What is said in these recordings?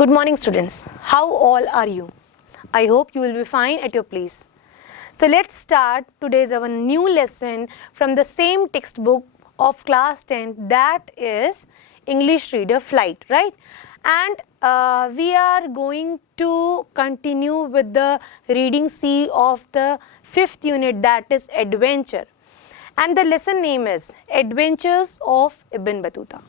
Good morning, students. How all are you? I hope you will be fine at your place. So let's start today's our new lesson from the same textbook of class 10, that is English Reader Flight, right? And we are going to continue with the reading C of the 5th unit, that is Adventure. And the lesson name is Adventures of Ibn Battuta.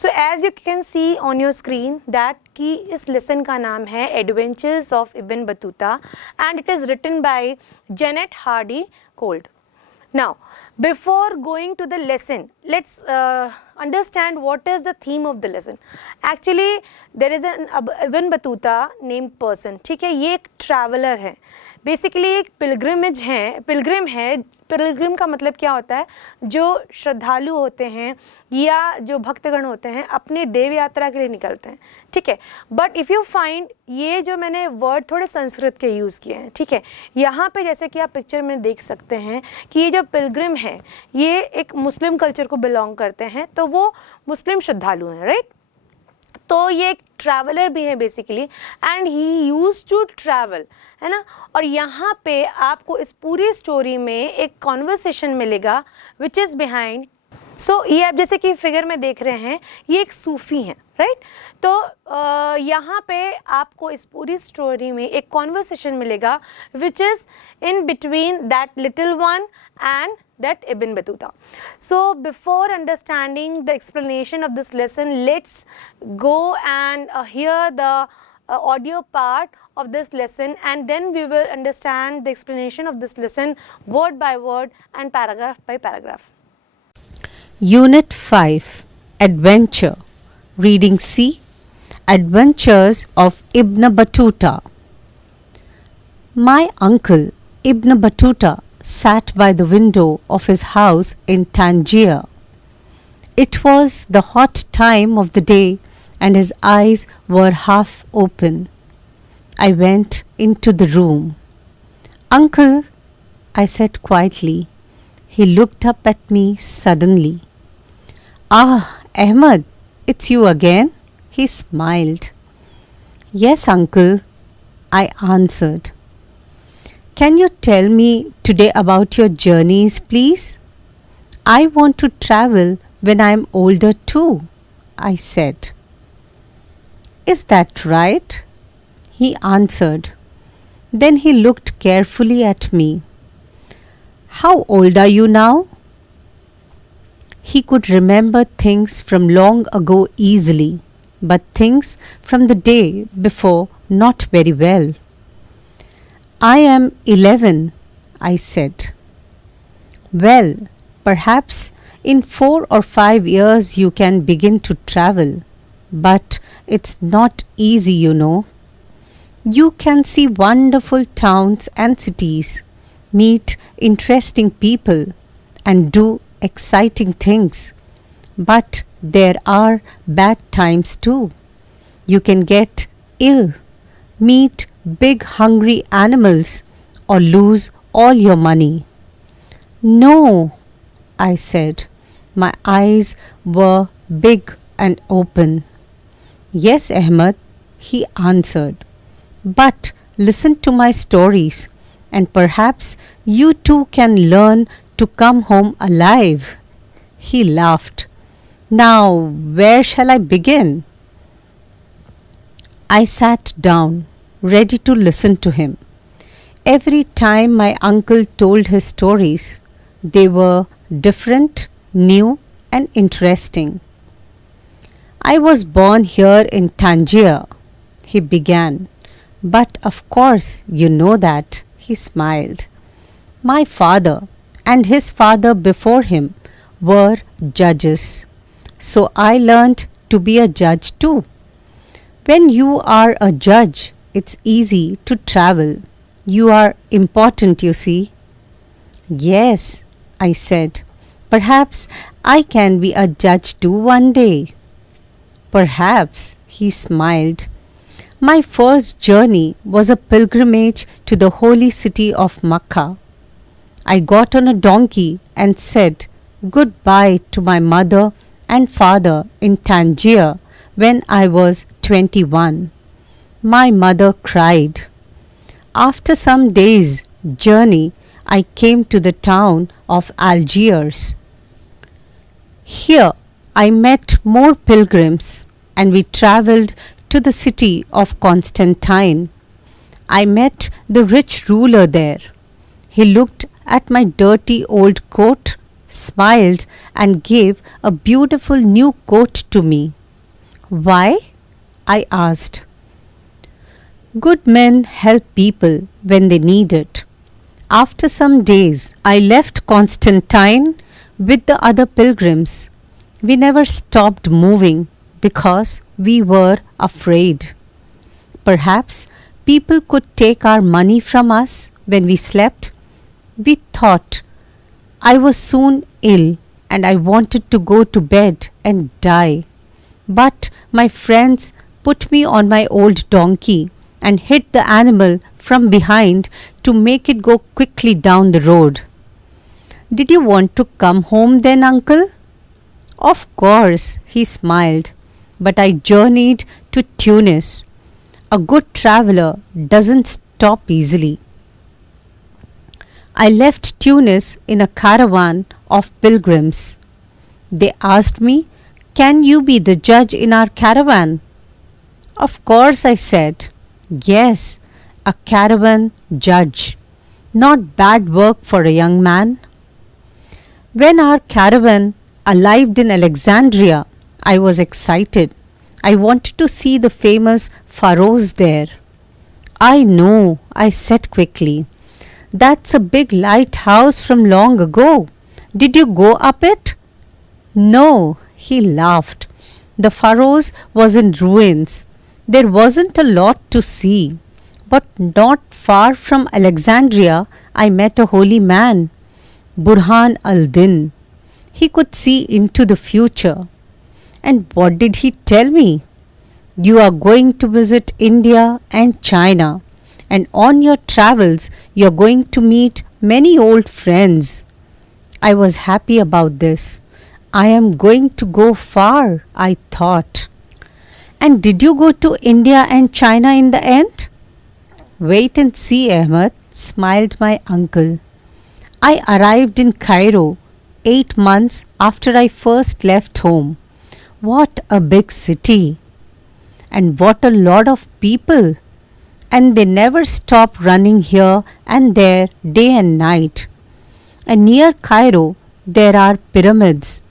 So as you can see on your screen that कि इस lesson का नाम है Adventures of Ibn Battuta and it is written by Janet Hardy Colt. Now, before going to the lesson, let's understand what is the theme of the lesson. Actually, there is an Ibn Battuta named person. ठीक है, ये एक traveler है. Basically एक Pilgrim है. Pilgrim का मतलब क्या होता है? जो श्रद्धालु होते हैं या जो भक्तगण होते हैं अपने देव यात्रा के लिए निकलते हैं. ठीक है, बट इफ़ यू फाइंड, ये जो मैंने वर्ड थोड़े संस्कृत के यूज़ किए हैं. ठीक है, यहाँ पे जैसे कि आप पिक्चर में देख सकते हैं कि ये जो पिलग्रिम है ये एक मुस्लिम कल्चर को बिलोंग करते हैं, तो वो मुस्लिम श्रद्धालु हैं, राइट? तो ये एक ट्रैवलर भी है basically and he use to travel, है ना. और यहाँ पे आपको इस पूरी स्टोरी में एक कॉन्वर्सेशन मिलेगा विच इज़ बिहाइंड. सो ये आप जैसे कि फिगर में देख रहे हैं, ये एक सूफ़ी हैं, राइट? तो यहाँ पे आपको इस पूरी स्टोरी में एक कॉन्वर्सेशन मिलेगा which is in between that little one and that Ibn Battuta. So before understanding the explanation of this lesson, let's go and hear the audio part of this lesson, and then we will understand the explanation of this lesson word by word and paragraph by paragraph. Unit 5, Adventure. Reading C, Adventures of Ibn Battuta. My uncle Ibn Battuta sat by the window of his house in Tangier. It was the hot time of the day and his eyes were half open. I went into the room. "Uncle," I said quietly. He looked up at me suddenly. "Ah, Ahmed, it's you again?" He smiled. "Yes, uncle," I answered. "Can you tell me today about your journeys, please? I want to travel when I am older too," I said. "Is that right?" he answered. Then he looked carefully at me. "How old are you now?" He could remember things from long ago easily, but things from the day before not very well. "I am 11, I said. "Well, perhaps in 4 or 5 years you can begin to travel, but it's not easy, you know. You can see wonderful towns and cities, meet interesting people, and do exciting things. But there are bad times too. You can get ill, meet big hungry animals, or lose all your money." "No," I said. My eyes were big and open. "Yes, Ahmed," he answered. "But listen to my stories, and perhaps you too can learn to come home alive." He laughed. "Now, where shall I begin?" I sat down, ready to listen to him. Every time my uncle told his stories, they were different, new, and interesting. "I was born here in Tangier," he began. "But of course you know that," he smiled. "My father and his father before him were judges, so I learned to be a judge too. When you are a judge, it's easy to travel. You are important, you see." "Yes," I said. "Perhaps I can be a judge too one day." "Perhaps," he smiled. "My first journey was a pilgrimage to the holy city of Mecca. I got on a donkey and said goodbye to my mother and father in Tangier when I was 21. my mother cried. After some days' journey, I came to the town of Algiers. Here I met more pilgrims and we travelled to the city of Constantine. I met the rich ruler there. He looked at my dirty old coat, smiled, and gave a beautiful new coat to me. Why? I asked. Good men help people when they need it. After some days, I left Constantine with the other pilgrims. We never stopped moving because we were afraid. Perhaps people could take our money from us when we slept. We thought I was soon ill and I wanted to go to bed and die. But my friends put me on my old donkey and hit the animal from behind to make it go quickly down the road. Did you want to come home then, uncle? Of course, he smiled, but I journeyed to Tunis. A good traveller doesn't stop easily. I left Tunis in a caravan of pilgrims. They asked me, can you be the judge in our caravan? Of course, I said. Yes, a caravan judge. Not bad work for a young man. When our caravan arrived in Alexandria, I was excited. I wanted to see the famous pharaohs there. I know, I said quickly. That's a big lighthouse from long ago. Did you go up it? No, he laughed. The pharaohs was in ruins. There wasn't a lot to see. But not far from Alexandria, I met a holy man, Burhan al-Din. He could see into the future. And what did he tell me? You are going to visit India and China, and on your travels you are going to meet many old friends. I was happy about this. I am going to go far, I thought. And did you go to India and China in the end? Wait and see, Ahmed, smiled my uncle. I arrived in Cairo 8 months after I first left home. What a big city! And what a lot of people! And they never stop running here and there day and night. And near Cairo there are pyramids,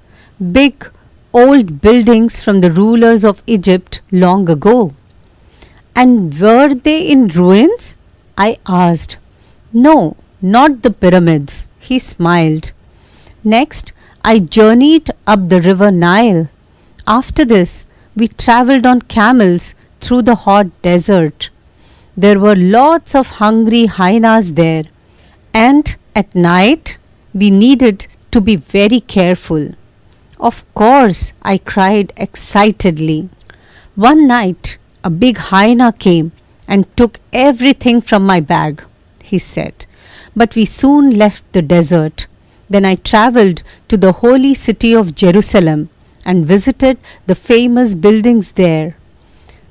big old buildings from the rulers of Egypt long ago. And were they in ruins? I asked. No, not the pyramids, he smiled. Next, I journeyed up the river Nile. After this, we travelled on camels through the hot desert. There were lots of hungry hyenas there, and at night we needed to be very careful. Of course, I cried excitedly. One night, a big hyena came and took everything from my bag, he said. But we soon left the desert. Then I travelled to the holy city of Jerusalem and visited the famous buildings there.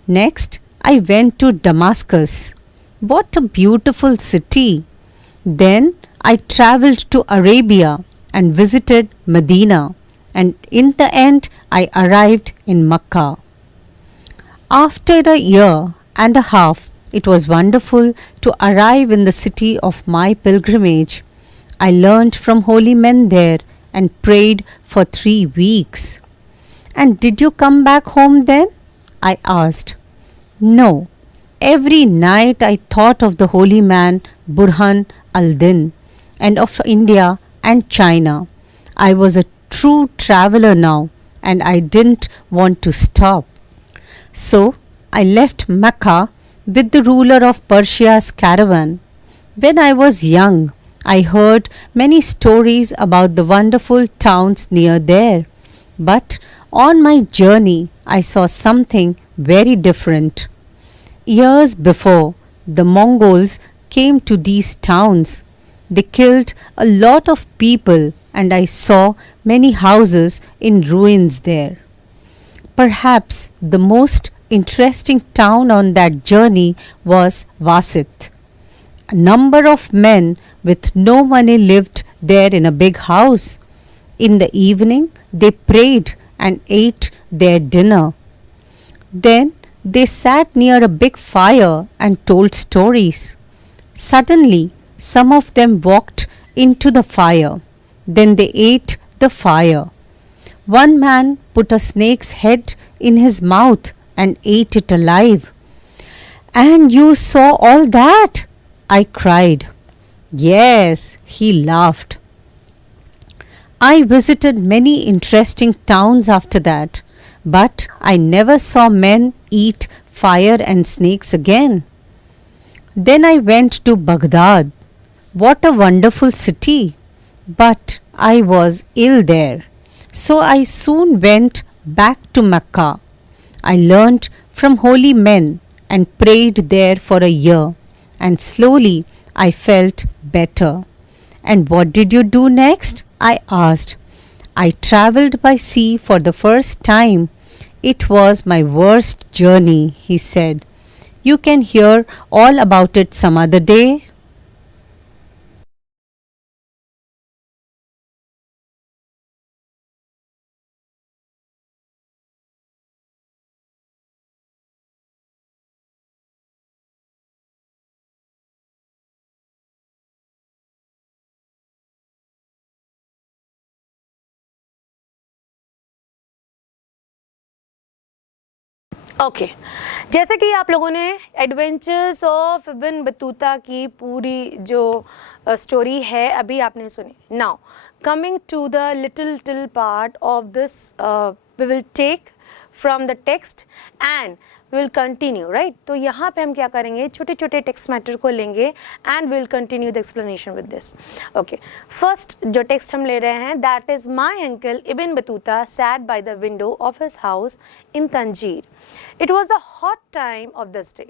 Next, I went to Damascus. What a beautiful city! Then I travelled to Arabia and visited Medina, and in the end I arrived in Mecca. After a year and a half, it was wonderful to arrive in the city of my pilgrimage. I learnt from holy men there and prayed for 3 weeks. And did you come back home then? I asked. No. Every night I thought of the holy man Burhan al-Din and of India and China. I was a true traveller now and I didn't want to stop. So I left Mecca with the ruler of Persia's caravan. When I was young, I heard many stories about the wonderful towns near there. But on my journey, I saw something very different. Years before, the Mongols came to these towns. They killed a lot of people and I saw many houses in ruins there. Perhaps the most interesting town on that journey was Vasit. A number of men with no money lived there in a big house. In the evening, they prayed and ate their dinner. Then they sat near a big fire and told stories. Suddenly, some of them walked into the fire. Then they ate the fire. One man put a snake's head in his mouth and ate it alive. And you saw all that? I cried. Yes, he laughed. I visited many interesting towns after that, but I never saw men eat fire and snakes again. Then I went to Baghdad. What a wonderful city! But I was ill there, so I soon went back to Mecca. I learned from holy men and prayed there for a year, and slowly I felt better. And what did you do next? I asked. I traveled by sea for the first time. It was my worst journey, he said. You can hear all about it some other day. Okay जैसे कि आप लोगों ने adventures of Ibn Battuta की पूरी जो story है अभी आपने सुनी. Now coming to the little part of this we will take from the text and will continue right. तो यहाँ पे हम क्या करेंगे, छोटे छोटे टेक्स्ट मैटर को लेंगे and will continue the explanation with this. Okay first जो टेक्स्ट हम ले रहे हैं that is my uncle Ibn Battuta sat by the window of his house in Tangier. It was a hot time of this day,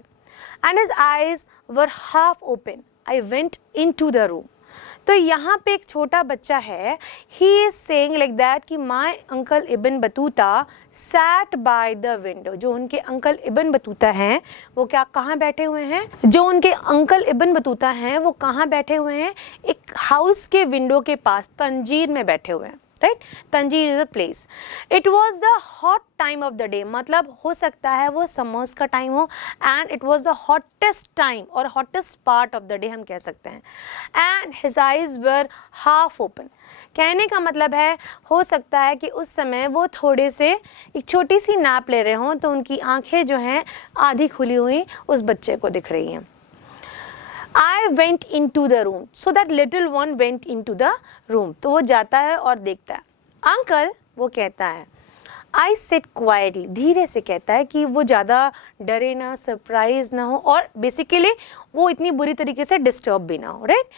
and his eyes were half open. I went into the room. तो यहाँ पे एक छोटा बच्चा है. He is saying like that कि my uncle Ibn Battuta sat by the window. जो उनके अंकल इब्न बतूता हैं वो क्या कहाँ बैठे हुए हैं? जो उनके अंकल इब्न बतूता हैं वो कहाँ बैठे हुए हैं? एक हाउस के विंडो के पास तंजीर में बैठे हुए हैं. Right, Tangier is a place. It was the hot time of the day, मतलब हो सकता है वो समर्स का टाइम हो and it was the hottest time और hottest part of the day हम कह सकते हैं. And his eyes were half open. कहने का मतलब है हो सकता है कि उस समय वो थोड़े से एक छोटी सी नैप ले रहे हों तो उनकी आंखें जो हैं आधी खुली हुई उस बच्चे को दिख रही हैं. I went into the room. So that little one went into the room. तो वो जाता है और देखता है. Uncle वो कहता है I said quietly, धीरे से कहता है कि वो ज़्यादा डरे ना, सरप्राइज ना हो और बेसिकली वो इतनी बुरी तरीके से डिस्टर्ब भी ना हो. Right.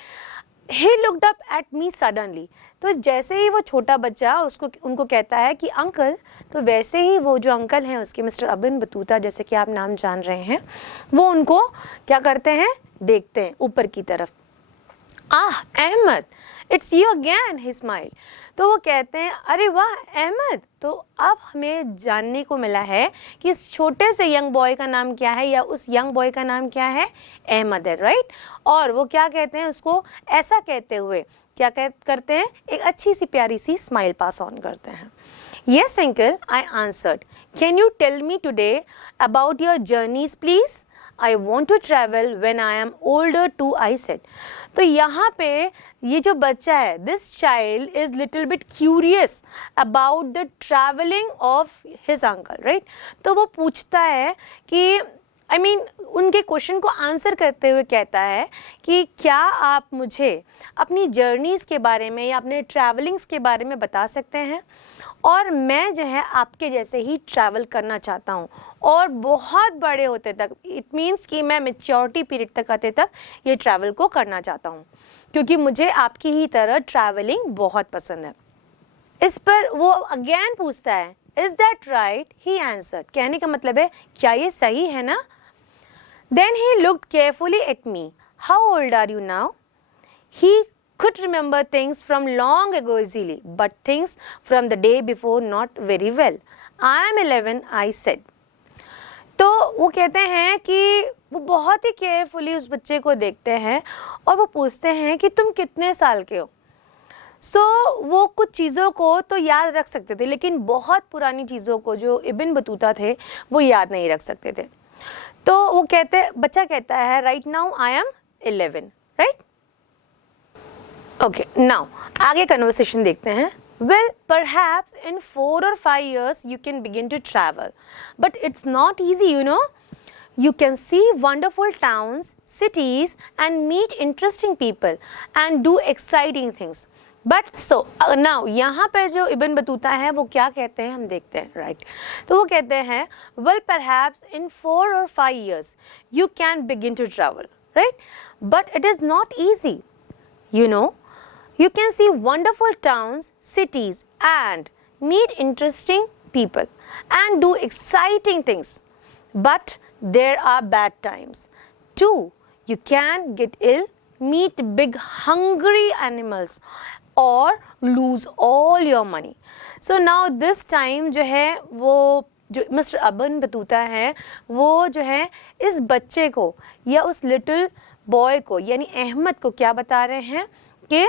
He looked up at me suddenly. तो जैसे ही वो छोटा बच्चा उनको कहता है कि अंकल, तो वैसे ही वो जो अंकल हैं उसके मिस्टर इब्न बतूता जैसे कि आप नाम जान रहे हैं वो उनको क्या करते हैं, देखते हैं ऊपर की तरफ. Ahmed, it's you again, he smile. तो वो कहते हैं अरे वाह अहमद. तो अब हमें जानने को मिला है कि इस छोटे से यंग बॉय का नाम क्या है या उस यंग बॉय का नाम क्या है, अहमद है. राइट. और वो क्या कहते हैं, उसको ऐसा कहते हुए क्या करते हैं, एक अच्छी सी प्यारी सी स्माइल पास ऑन करते हैं. Yes uncle, I answered. Can you tell me today about your journeys please? I want to travel when I am older too, I said. तो यहाँ पे ये जो बच्चा है, this child is little bit curious about the traveling of his uncle, right? तो वो पूछता है कि उनके क्वेश्चन को आंसर करते हुए कहता है कि क्या आप मुझे अपनी जर्नीज़ के बारे में या अपने ट्रैवलिंग्स के बारे में बता सकते हैं, और मैं जो है आपके जैसे ही ट्रैवल करना चाहता हूँ और बहुत बड़े होते तक, इट मीन्स कि मैं मेच्योरिटी पीरियड तक आते तक ये ट्रैवल को करना चाहता हूँ क्योंकि मुझे आपकी ही तरह ट्रैवलिंग बहुत पसंद है. इस पर वो अगेन पूछता है is that right, he answered. कहने का मतलब है क्या ये सही है ना. Then he looked carefully at me. How old are you now? He could remember things from long ago easily, but things from the day before not very well. I am 11, I said. तो वो कहते हैं कि वो बहुत ही carefully उस बच्चे को देखते हैं और वो पूछते हैं कि तुम कितने साल के हो। वो कुछ चीज़ों को तो याद रख सकते थे, लेकिन बहुत पुरानी चीज़ों को जो इब्न बतूता थे वो याद नहीं रख सकते थे। तो वो बच्चा कहता है right now I am 11, right. Okay, now आगे कन्वर्सेशन देखते हैं। Well, perhaps in 4 or 5 years you can begin to travel, but it's not easy, you know. You can see wonderful towns, cities and meet interesting people and do exciting things. But so now यहाँ पे जो Ibn Battuta है वो क्या कहते हैं हम देखते हैं, right? तो वो कहते हैं well perhaps in 4 or 5 years you can begin to travel, right? But it is not easy, you know. You can see wonderful towns, cities and meet interesting people and do exciting things. But there are bad times too. You can get ill, meet big hungry animals or lose all your money. So now this time जो है वो जो mister Ibn Battuta है वो जो है इस बच्चे को या उस लिटिल बॉय को यानी अहमद को क्या बता रहे हैं कि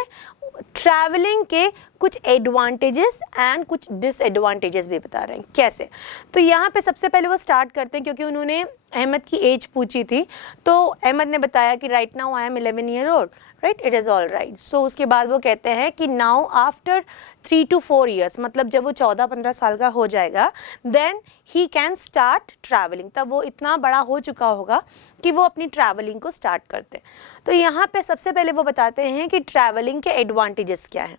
ट्रैवलिंग के कुछ एडवांटेजेस एंड कुछ डिसएडवांटेजेस भी बता रहे हैं। कैसे? तो यहाँ पे सबसे पहले वो स्टार्ट करते हैं क्योंकि उन्होंने अहमद की एज पूछी थी, तो अहमद ने बताया कि right now I am 11 year old, right, it is all right. So उसके बाद वो कहते हैं कि नाउ आफ्टर 3 to 4 ईयर्स, मतलब जब वो 14-15 साल का हो जाएगा, then he can start travelling, तब वो इतना बड़ा हो चुका होगा कि वो अपनी ट्रैवलिंग को स्टार्ट करते हैं। तो यहाँ पे सबसे पहले वो बताते हैं कि ट्रैवलिंग के एडवांटेजेस क्या हैं।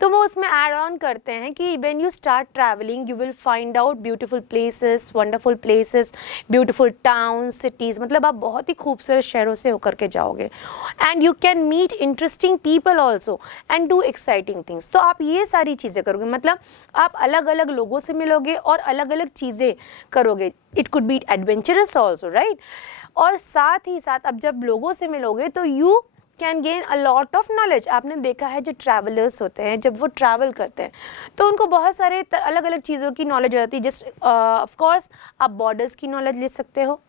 तो वो उसमें ऐड ऑन करते हैं कि when you start travelling you will find out beautiful places, wonderful places, beautiful towns, cities, मतलब आप बहुत ही खूबसूरत शहरों से होकर के जाओगे। And you can meet interesting people also and do exciting things. तो आप ये सारी चीज़ें करोगे, मतलब आप अलग अलग लोगों से मिलोगे और अलग अलग चीज़ें करोगे। It could be adventurous also, right. और साथ ही साथ अब जब लोगों से मिलोगे तो you can gain a lot of knowledge. आपने देखा है जो ट्रैवलर्स होते हैं जब वो ट्रैवल करते हैं तो उनको बहुत सारे अलग अलग चीज़ों की नॉलेज हो जाती है। जस्ट ऑफ कोर्स आप बॉर्डर्स की नॉलेज ले सकते हो,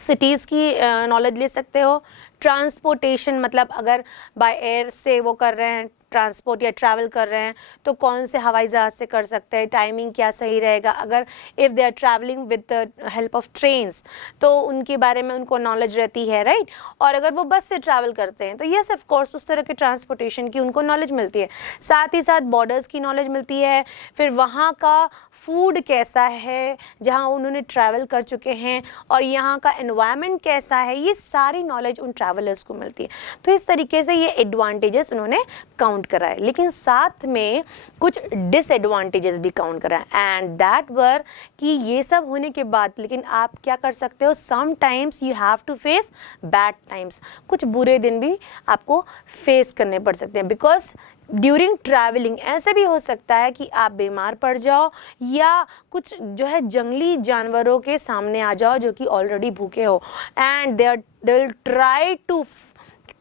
सिटीज़ की नॉलेज ले सकते हो, ट्रांसपोर्टेशन, मतलब अगर बाय एयर से वो कर रहे हैं ट्रांसपोर्ट या ट्रैवल कर रहे हैं तो कौन से हवाई जहाज़ से कर सकते हैं, टाइमिंग क्या सही रहेगा। अगर if they are travelling with the help of trains तो उनके बारे में उनको नॉलेज रहती है, राइट। और अगर वो बस से ट्रैवल करते हैं तो येस ऑफ कोर्स उस तरह के ट्रांसपोर्टेशन की उनको नॉलेज मिलती है। साथ ही साथ बॉर्डर्स की नॉलेज मिलती है, फिर वहाँ का फूड कैसा है जहाँ उन्होंने ट्रैवल कर चुके हैं और यहाँ का एनवायरनमेंट कैसा है, ये सारी नॉलेज उन ट्रैवलर्स को मिलती है। तो इस तरीके से ये एडवांटेजेस उन्होंने काउंट करा है, लेकिन साथ में कुछ डिसएडवांटेजेस भी काउंट करा है। एंड दैट वर कि ये सब होने के बाद लेकिन आप क्या कर सकते हो, sometimes you have to face bad times, कुछ बुरे दिन भी आपको फेस करने पड़ सकते हैं। बिकॉज ड्यूरिंग ट्रैवलिंग ऐसे भी हो सकता है कि आप बीमार पड़ जाओ या कुछ जो है जंगली जानवरों के सामने आ जाओ जो कि ऑलरेडी भूखे हो, and they will try to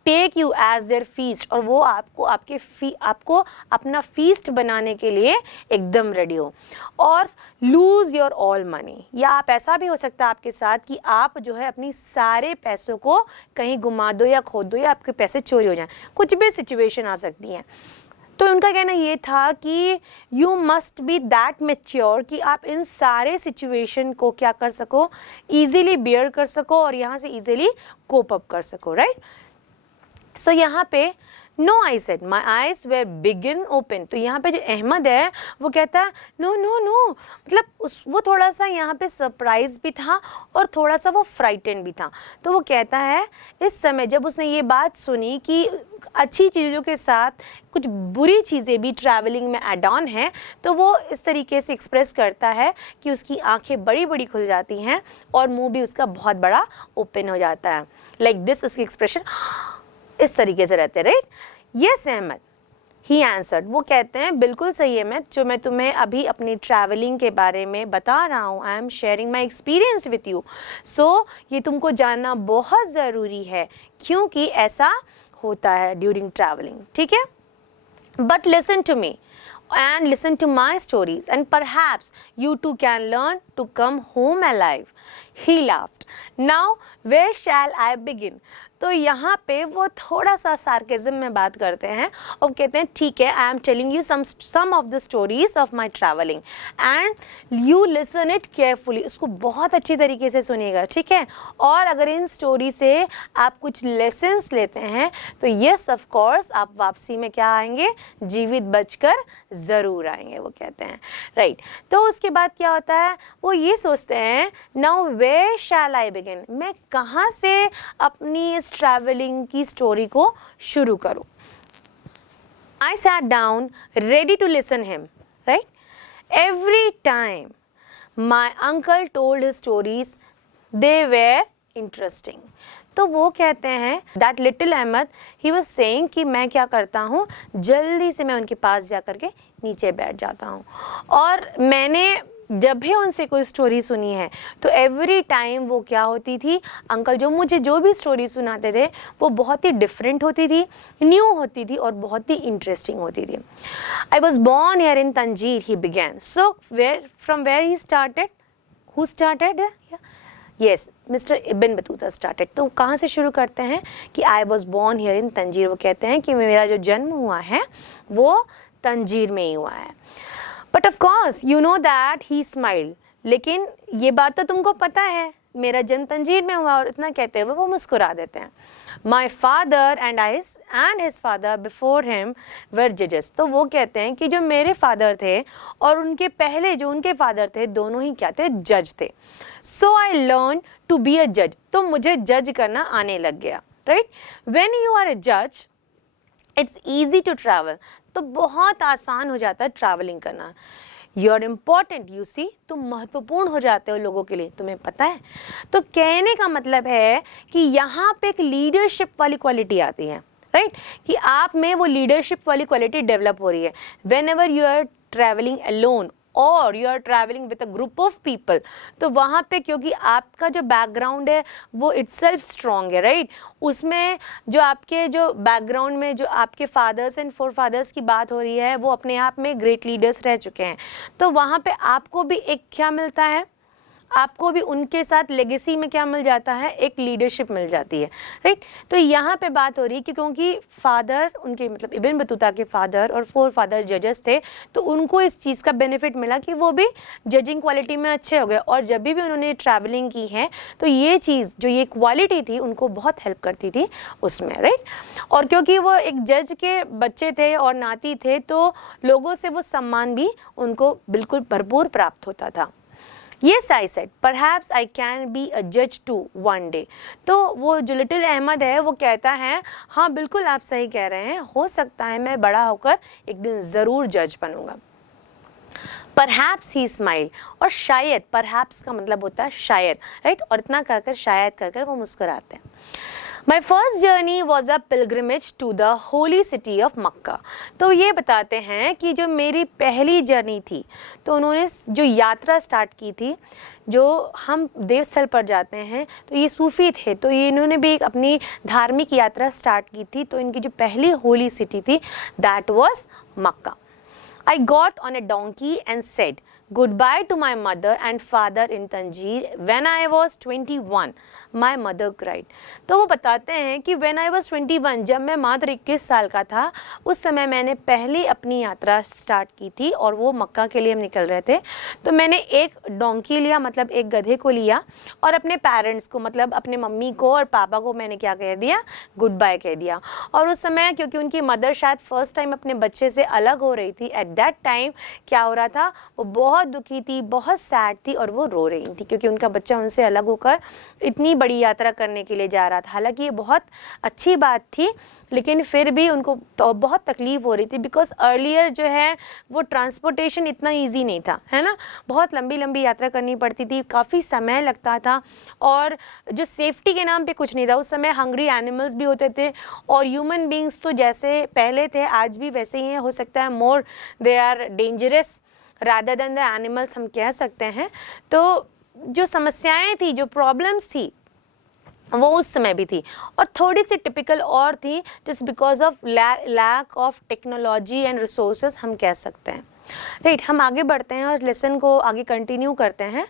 take you as their feast, और वो आपको अपना फीस्ट बनाने के लिए एकदम रेडी हो, और लूज़ योर ऑल मनी, या आप ऐसा भी हो सकता है आपके साथ कि आप जो है अपनी सारे पैसों को कहीं घुमा दो या खो दो या आपके पैसे चोरी हो जाएं, कुछ भी सिचुएशन आ सकती है। तो उनका कहना ये था कि you must be that mature कि आप इन सारे सिचुएशन को क्या कर सको, ईजीली बेयर कर सको और यहाँ से ईजीली कोप अप कर सको, राइट। सो यहाँ पे no I said my eyes were begin open. तो यहाँ पे जो अहमद है वो कहता है नो नो नो, मतलब वो थोड़ा सा यहाँ पे सरप्राइज भी था और थोड़ा सा वो फ्राइटेंड भी था। तो वो कहता है इस समय जब उसने ये बात सुनी कि अच्छी चीज़ों के साथ कुछ बुरी चीज़ें भी ट्रैवलिंग में एड ऑन है, तो वो इस तरीके से एक्सप्रेस करता है कि उसकी आंखें बड़ी बड़ी खुल जाती हैं और मुंह भी उसका बहुत बड़ा ओपन हो जाता है। लाइक दिस उसकी एक्सप्रेशन इस तरीके से रहते, right. Yes Ahmed, he answered. वो कहते हैं बिल्कुल सही है अहमद, जो मैं तुम्हें अभी अपनी ट्रैवलिंग के बारे में बता रहा हूँ, I am sharing my experience with you. So ये तुमको जानना बहुत ज़रूरी है क्योंकि ऐसा होता है ड्यूरिंग ट्रैवलिंग, ठीक है। But listen to me, and listen to my stories, and perhaps you too can learn to come home alive. He laughed. Now, where shall I begin? तो यहाँ पे वो थोड़ा सा सार्केज़म में बात करते हैं और कहते हैं ठीक है, I am telling you some of the stories of my travelling and you listen it carefully. उसको बहुत अच्छी तरीके से सुनिएगा, ठीक है. और अगर इन स्टोरी से आप कुछ लेसन्स लेते हैं तो येस ऑफ कोर्स आप वापसी में क्या आएंगे, जीवित बचकर ज़रूर आएंगे, वो कहते हैं, राइट. तो उसके बाद क्या होता है, वो ये सोचते हैं now where shall I begin, मैं कहाँ से अपनी इस ट्रैवलिंग की स्टोरी को शुरू करूं. I sat down ready to listen him, right? Every time my uncle told his stories, they were interesting. तो वो कहते हैं that little Ahmed, he was saying कि मैं क्या करता हूँ, जल्दी से मैं उनके पास जा करके नीचे बैठ जाता हूँ. और मैंने जब भी उनसे कोई स्टोरी सुनी है तो एवरी टाइम वो क्या होती थी, अंकल मुझे जो भी स्टोरी सुनाते थे वो बहुत ही डिफरेंट होती थी, न्यू होती थी और बहुत ही इंटरेस्टिंग होती थी. I was born here in Tangier, he began. So from where he started, who started, yes, mister Ibn Battuta started. तो कहाँ से शुरू करते हैं कि I was born here in Tangier. वो कहते हैं कि मेरा जो जन्म हुआ है वो तंजीर में ही हुआ है. But of course you know that he smiled. लेकिन ये बात तो तुमको पता है मेरा जन्म तंजीर में हुआ. और इतना कहते हुए वो मुस्कुरा देते हैं. My father and his father before him वर जजेस. तो वो कहते हैं कि जो मेरे फादर थे और उनके पहले जो उनके फादर थे दोनों ही क्या थे, जज थे. So I learn to be a जज. तो मुझे जज करना आने लग गया, right. When you are a जज इट्स ईजी टू ट्रैवल. तो बहुत आसान हो जाता है ट्रैवलिंग करना. You are important, you see, तुम महत्वपूर्ण हो जाते हो लोगों के लिए, तुम्हें पता है. तो कहने का मतलब है कि यहाँ पे एक लीडरशिप वाली क्वालिटी आती है, राइट, कि आप में वो लीडरशिप वाली क्वालिटी डेवलप हो रही है. Whenever you are travelling alone और you are travelling with a group of people, तो वहाँ पे क्योंकि आपका जो बैकग्राउंड है वो इटसेल्फ स्ट्रॉन्ग है, राइट. उसमें जो आपके जो बैकग्राउंड में जो आपके फादर्स एंड फोर फादर्स की बात हो रही है वो अपने आप में ग्रेट लीडर्स रह चुके हैं. तो वहाँ पे आपको भी एक क्या मिलता है, आपको भी उनके साथ लेगेसी में क्या मिल जाता है, एक लीडरशिप मिल जाती है, राइट. तो यहाँ पे बात हो रही है कि क्योंकि फादर उनके मतलब इब्न बतूता के फादर और फोर फादर जजेस थे तो उनको इस चीज़ का बेनिफिट मिला कि वो भी जजिंग क्वालिटी में अच्छे हो गए. और जब भी उन्होंने ट्रैवलिंग की है तो ये चीज़ जो ये क्वालिटी थी उनको बहुत हेल्प करती थी उसमें, राइट. और क्योंकि वो एक जज के बच्चे थे और नाती थे तो लोगों से वो सम्मान भी उनको बिल्कुल भरपूर प्राप्त होता था. Yes, I said, perhaps I can be a judge too one day. तो वो जो लिटिल अहमद है वो कहता है हाँ बिल्कुल आप सही कह रहे हैं, हो सकता है मैं बड़ा होकर एक दिन ज़रूर जज बनूंगा. Perhaps he smiled. और शायद, perhaps का मतलब होता है शायद, राइट. और इतना कर शायद कर वो मुस्कुराते हैं. My first journey was a pilgrimage to the holy city of Makkah. तो ये बताते हैं कि जो मेरी पहली जर्नी थी तो उन्होंने जो यात्रा स्टार्ट की थी, जो हम देवस्थल पर जाते हैं तो ये सूफ़ी थे तो ये इन्होंने भी एक अपनी धार्मिक यात्रा स्टार्ट की थी. तो इनकी जो पहली होली सिटी थी that was Mecca. I got on a donkey and said goodbye to my mother and father in Tanjeer. When I was 21, my mother cried. तो वो बताते हैं कि when I was 21, जब मैं मात्र 21 साल का था उस समय मैंने पहली अपनी यात्रा स्टार्ट की थी और वो मक्का के लिए हम निकल रहे थे. तो मैंने एक डोंकी लिया, मतलब एक गधे को लिया और अपने पेरेंट्स को मतलब अपने मम्मी को और पापा को मैंने क्या कह दिया, गुड बाय कह दिया. और उस समय क्योंकि उनकी मदर शायद फर्स्ट टाइम अपने बच्चे से अलग हो रही थी, एट दैट टाइम क्या हो रहा था, वो बहुत दुखी थी, बहुत सैड थी और वो रो रही थी क्योंकि उनका बच्चा उनसे अलग होकर इतनी बड़ी यात्रा करने के लिए जा रहा था. हालांकि ये बहुत अच्छी बात थी लेकिन फिर भी उनको तो बहुत तकलीफ़ हो रही थी बिकॉज अर्लियर जो है वो ट्रांसपोर्टेशन इतना इजी नहीं था, है ना. बहुत लंबी लंबी यात्रा करनी पड़ती थी, काफ़ी समय लगता था और जो सेफ्टी के नाम पे कुछ नहीं था. उस समय हंग्री एनिमल्स भी होते थे और ह्यूमन बींग्स तो जैसे पहले थे आज भी वैसे ही हैं, हो सकता है more they are dangerous rather than the animals हम कह सकते हैं. तो जो समस्याएं थी, जो प्रॉब्लम्स थी वो उस समय भी थी, और थोड़ी सी टिपिकल और थी just because of lack of technology and resources हम कह सकते हैं। राइट, हम आगे बढ़ते हैं और लेसन को आगे कंटिन्यू करते हैं।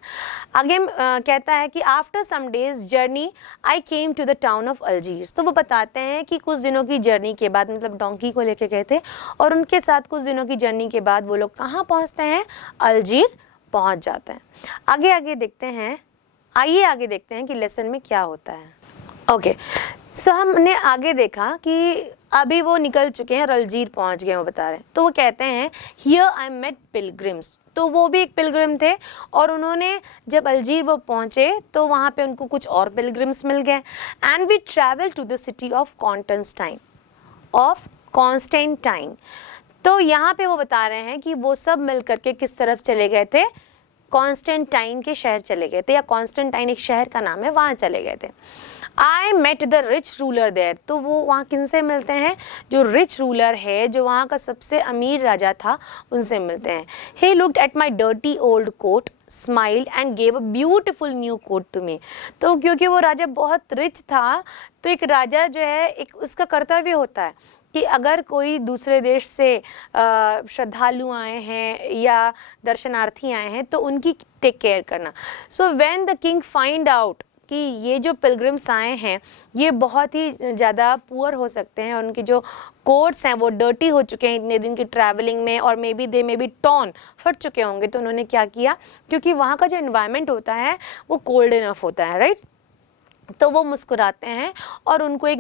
आगे कहता है कि after some days journey I came to the town of Algiers. तो वो बताते हैं कि कुछ दिनों की जर्नी के बाद, मतलब डोंकी को लेके गए थे और उनके साथ कुछ दिनों की जर्नी के बाद वो लोग कहाँ पहुँचते हैं, अल्जीर पहुँच जाते हैं। आगे आगे देखते हैं, आइए आगे देखते हैं कि लेसन में क्या होता है। ओके, सो हमने आगे देखा कि अभी वो निकल चुके हैं और अल्जीर पहुंच गए, वो बता रहे हैं। तो वो कहते हैं हियर आई मेट पिलग्रिम्स। तो वो भी एक पिलग्रिम थे और उन्होंने जब अल्जीर वो पहुंचे तो वहाँ पे उनको कुछ और पिलग्रिम्स मिल गए। And we travel to the city of Constantine. तो यहाँ पे वो बता रहे हैं कि वो सब मिल करके किस तरफ चले गए थे, कॉन्स्टेंटाइन के शहर चले गए थे, या कॉन्स्टेंटाइन एक शहर का नाम है, वहाँ चले गए थे। I met the rich ruler there. तो वो वहाँ किनसे मिलते हैं, जो रिच रूलर है, जो वहाँ का सबसे अमीर राजा था, उनसे मिलते हैं। He looked at my dirty old coat, smiled and gave a beautiful new coat to me. तो क्योंकि वो राजा बहुत रिच था, तो एक राजा जो है, एक उसका कर्तव्य होता है कि अगर कोई दूसरे देश से श्रद्धालु आए हैं या दर्शनार्थी आए हैं तो उनकी टेक केयर करना। So when the king find out कि ये जो पिलग्रिम्स आए हैं ये बहुत ही ज़्यादा पुअर हो सकते हैं और उनके जो कोट्स हैं वो डर्टी हो चुके हैं इतने दिन की ट्रैवलिंग में, और मे बी टॉन फट चुके होंगे, तो उन्होंने क्या किया, क्योंकि वहाँ का जो एनवायरनमेंट होता है वो कोल्ड इनफ होता है, राइट। तो वो मुस्कुराते हैं और उनको एक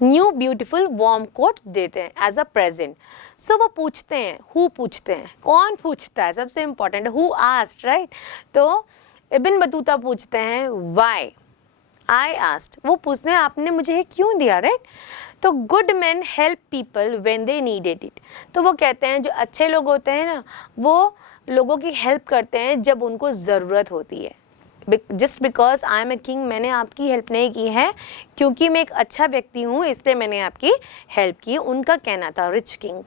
न्यू ब्यूटीफुल वार्म कोट देते हैं एज अ प्रेजेंट। सो वो पूछते हैं, पूछते हैं, कौन पूछता है, सबसे इंपॉर्टेंट, हु आस्क्ड, राइट। तो इब्न बतूता पूछते हैं व्हाई आई आस्क्ड, वो पूछते हैं आपने मुझे क्यों दिया, राइट। तो good man help people when they needed it. तो वो कहते हैं जो अच्छे लोग होते हैं ना, वो लोगों की हेल्प करते हैं जब उनको ज़रूरत होती है। Just because I am a king, मैंने आपकी हेल्प नहीं की है क्योंकि मैं एक अच्छा व्यक्ति हूँ, इसलिए मैंने आपकी हेल्प की, उनका कहना था rich king.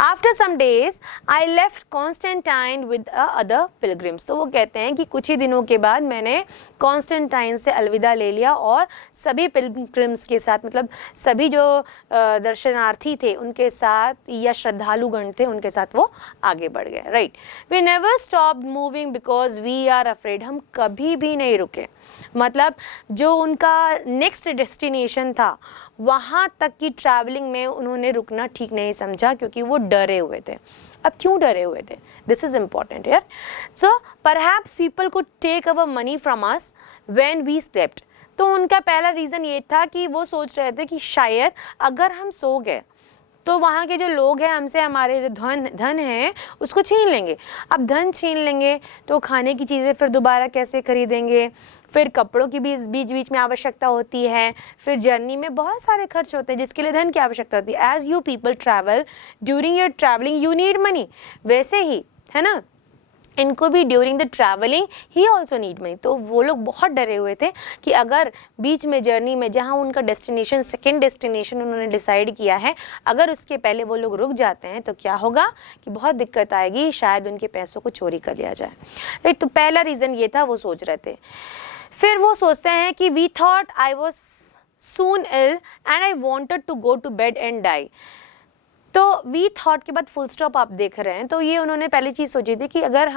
After some days I left Constantine with other pilgrims. तो वो कहते हैं कि कुछ ही दिनों के बाद मैंने कॉन्स्टेंटाइन से अलविदा ले लिया और सभी पिलग्रिम्स के साथ, मतलब सभी जो दर्शनार्थी थे उनके साथ या श्रद्धालुगण थे उनके साथ वो आगे बढ़ गए, right. We never stopped moving because we are afraid. हम कभी भी नहीं रुके, मतलब जो उनका नेक्स्ट डेस्टिनेशन था वहाँ तक की ट्रैवलिंग में उन्होंने रुकना ठीक नहीं समझा क्योंकि वो डरे हुए थे। अब क्यों डरे हुए थे, दिस इज इम्पॉर्टेंट यार। So perhaps people could take our money from us when we slept. तो उनका पहला रीज़न ये था कि वो सोच रहे थे कि शायद अगर हम सो गए तो वहाँ के जो लोग हैं हमसे हमारे जो धन है उसको छीन लेंगे। अब धन छीन लेंगे तो खाने की चीज़ें फिर दोबारा कैसे खरीदेंगे, फिर कपड़ों की भी बीच में आवश्यकता होती है, फिर जर्नी में बहुत सारे खर्च होते हैं जिसके लिए धन की आवश्यकता होती है। As you people travel during your travelling you need money, वैसे ही है ना, इनको भी during the travelling he also need money. तो वो लोग बहुत डरे हुए थे कि अगर बीच में जर्नी में जहाँ उनका डेस्टिनेशन, सेकेंड डेस्टिनेशन उन्होंने डिसाइड किया है, अगर उसके पहले वो लोग रुक जाते हैं तो क्या होगा कि बहुत दिक्कत आएगी, शायद उनके पैसों को चोरी कर लिया जाए, राइट। तो पहला रीज़न ये था, वो सोच रहे थे। फिर वो सोचते हैं कि we thought I was soon ill and I wanted to go to bed and die. तो वी थॉट के बाद फुल स्टॉप आप देख रहे हैं, तो ये उन्होंने पहली चीज़ सोची थी कि अगर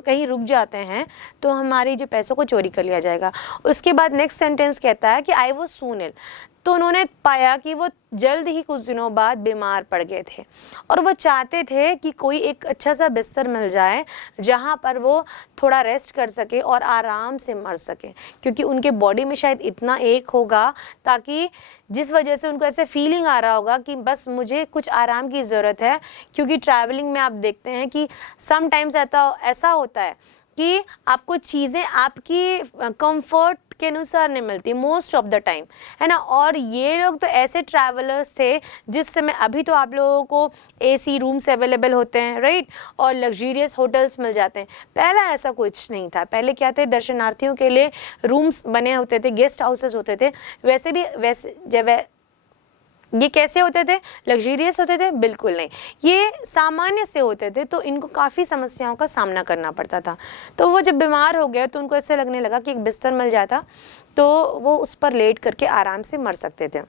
कहीं रुक जाते हैं तो हमारी जो पैसों को चोरी कर लिया जाएगा। उसके बाद नेक्स्ट सेंटेंस कहता है कि आई वॉज सून इल। तो उन्होंने पाया कि वो जल्द ही कुछ दिनों बाद बीमार पड़ गए थे और वो चाहते थे कि कोई एक अच्छा सा बिस्तर मिल जाए जहाँ पर वो थोड़ा रेस्ट कर सके और आराम से मर सके, क्योंकि उनके बॉडी में शायद इतना एक होगा ताकि जिस वजह से उनको ऐसे फीलिंग आ रहा होगा कि बस मुझे कुछ आराम की ज़रूरत है। क्योंकि ट्रैवलिंग में आप देखते हैं कि समटाइम्स ऐसा होता है कि आपको चीज़ें आपकी कंफर्ट के अनुसार नहीं मिलती मोस्ट ऑफ द टाइम, है ना। और ये लोग तो ऐसे ट्रैवलर्स थे जिस समय, अभी तो आप लोगों को एसी रूम्स अवेलेबल होते हैं, राइट, और लग्जरियस होटल्स मिल जाते हैं। पहला ऐसा कुछ नहीं था। पहले क्या थे, दर्शनार्थियों के लिए रूम्स बने होते थे, गेस्ट हाउसेस होते थे। वैसे ये कैसे होते थे? लग्जरियस होते थे? बिल्कुल नहीं, ये सामान्य से होते थे, तो इनको काफ़ी समस्याओं का सामना करना पड़ता था। तो वो जब बीमार हो गए तो उनको ऐसे लगने लगा कि एक बिस्तर मिल जाता तो वो उस पर लेट करके आराम से मर सकते थे।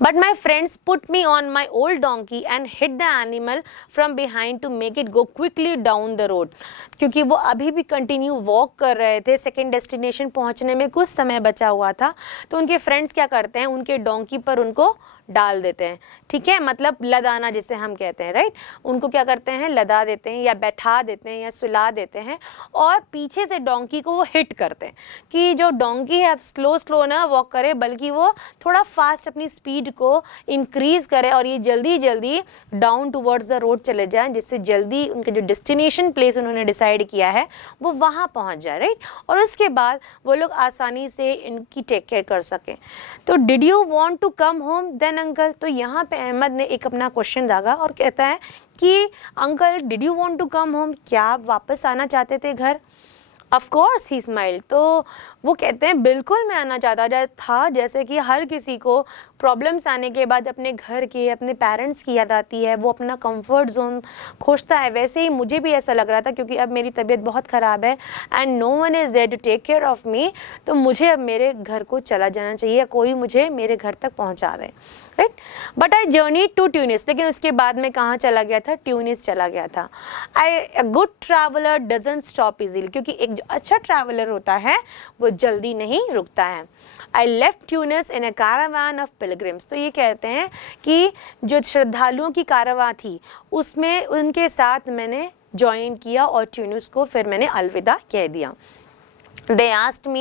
But my friends put me on my old donkey and hit the animal from behind to make it go quickly down the road. क्योंकि वो अभी भी कंटिन्यू वॉक कर रहे थे, सेकेंड डेस्टिनेशन पहुंचने में कुछ समय बचा हुआ था, तो उनके फ्रेंड्स क्या करते हैं, उनके डोंकी पर उनको डाल देते हैं, ठीक है, मतलब लदाना जिसे हम कहते हैं, राइट। उनको क्या करते हैं, लदा देते हैं या बैठा देते हैं या सुला देते हैं और पीछे से डोंकी को वो हिट करते हैं कि जो डोंकी है अब स्लो ना वॉक करे, बल्कि वो थोड़ा फास्ट अपनी स्पीड को इंक्रीज करे और ये जल्दी जल्दी डाउन टुवर्ड्स द रोड चले जाएं, जिससे जल्दी उनके जो डेस्टिनेशन प्लेस उन्होंने डिसाइड किया है वो वहाँ पहुँच जाए, राइट। और उसके बाद वो लोग आसानी से इनकी टेक केयर कर सकें। तो did you want to come home then uncle? तो यहाँ पे अहमद ने एक अपना क्वेश्चन दागा और कहता है कि uncle did you want to come home, क्या आप वापस आना चाहते थे घर? ऑफ कोर्स ही स्माइल्ड, तो वो कहते हैं बिल्कुल मैं आना चाहता था। जैसे कि हर किसी को प्रॉब्लम्स आने के बाद अपने घर के, अपने पेरेंट्स की याद आती है, वो अपना कंफर्ट जोन खोजता है, वैसे ही मुझे भी ऐसा लग रहा था क्योंकि अब मेरी तबीयत बहुत ख़राब है and no one is there to take care of me, तो मुझे अब मेरे घर को चला जाना चाहिए, कोई मुझे मेरे घर तक पहुंचा दे, right. But I journey to Tunis, लेकिन उसके बाद में कहाँ चला गया था? ट्यूनिस चला गया था। A good traveller doesn't stop easily, क्योंकि एक जो अच्छा ट्रैवलर होता है वो जल्दी नहीं रुकता है। I left Tunis in a caravan of pilgrims, तो ये कहते हैं कि जो श्रद्धालुओं की कारवां थी उसमें उनके साथ मैंने ज्वाइन किया और ट्यूनिस को फिर मैंने अलविदा कह दिया। They asked me,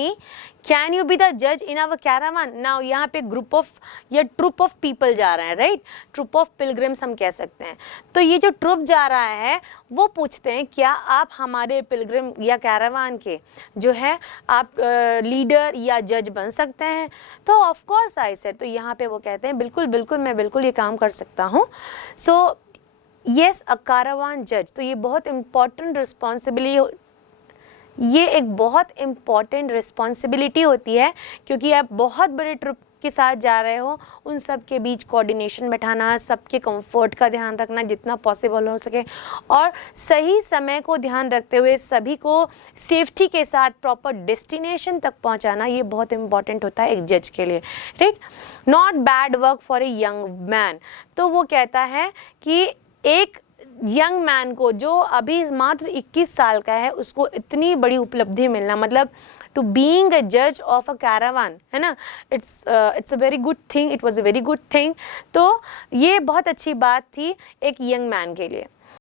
can you be the judge in our caravan? Now यहाँ पे ग्रुप ऑफ या ट्रुप ऑफ पीपल जा रहे हैं, राइट। ट्रुप ऑफ पिलग्रिम्स हम कह सकते हैं। तो ये जो ट्रुप जा रहा है वो पूछते हैं क्या आप हमारे पिलग्रिम या कैरावान के जो है आप लीडर या जज बन सकते हैं? तो ऑफ कोर्स आई सेड, तो यहाँ पे वो कहते हैं बिल्कुल बिल्कुल मैं बिल्कुल ये काम कर सकता हूँ। सो येस अ कारवान जज, तो ये बहुत इम्पॉर्टेंट ये एक बहुत इम्पॉर्टेंट रिस्पॉन्सिबिलिटी होती है, क्योंकि आप बहुत बड़े ट्रिप के साथ जा रहे हो, उन सब के बीच कोऑर्डिनेशन बैठाना, सबके कंफर्ट का ध्यान रखना जितना पॉसिबल हो सके और सही समय को ध्यान रखते हुए सभी को सेफ्टी के साथ प्रॉपर डेस्टिनेशन तक पहुंचाना, ये बहुत इम्पॉर्टेंट होता है एक जज के लिए, right. Not bad work for a young man, तो वो कहता है कि एक यंग मैन को जो अभी मात्र 21 साल का है उसको इतनी बड़ी उपलब्धि मिलना, मतलब टू बीइंग अ जज ऑफ अ कैरावान, है ना, it's a very good thing, it was a very good thing. तो ये बहुत अच्छी बात थी एक यंग मैन के लिए।